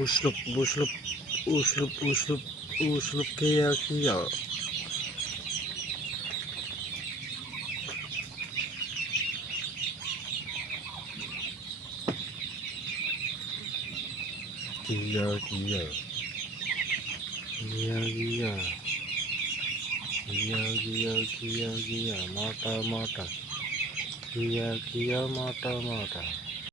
Uslup, uslup, uslup, uslup, uslup, kia, kia. Kia, kia. Kia, kia. Kia, kia, kia, kia. Mata, mata. Kia, kia, mata, mata.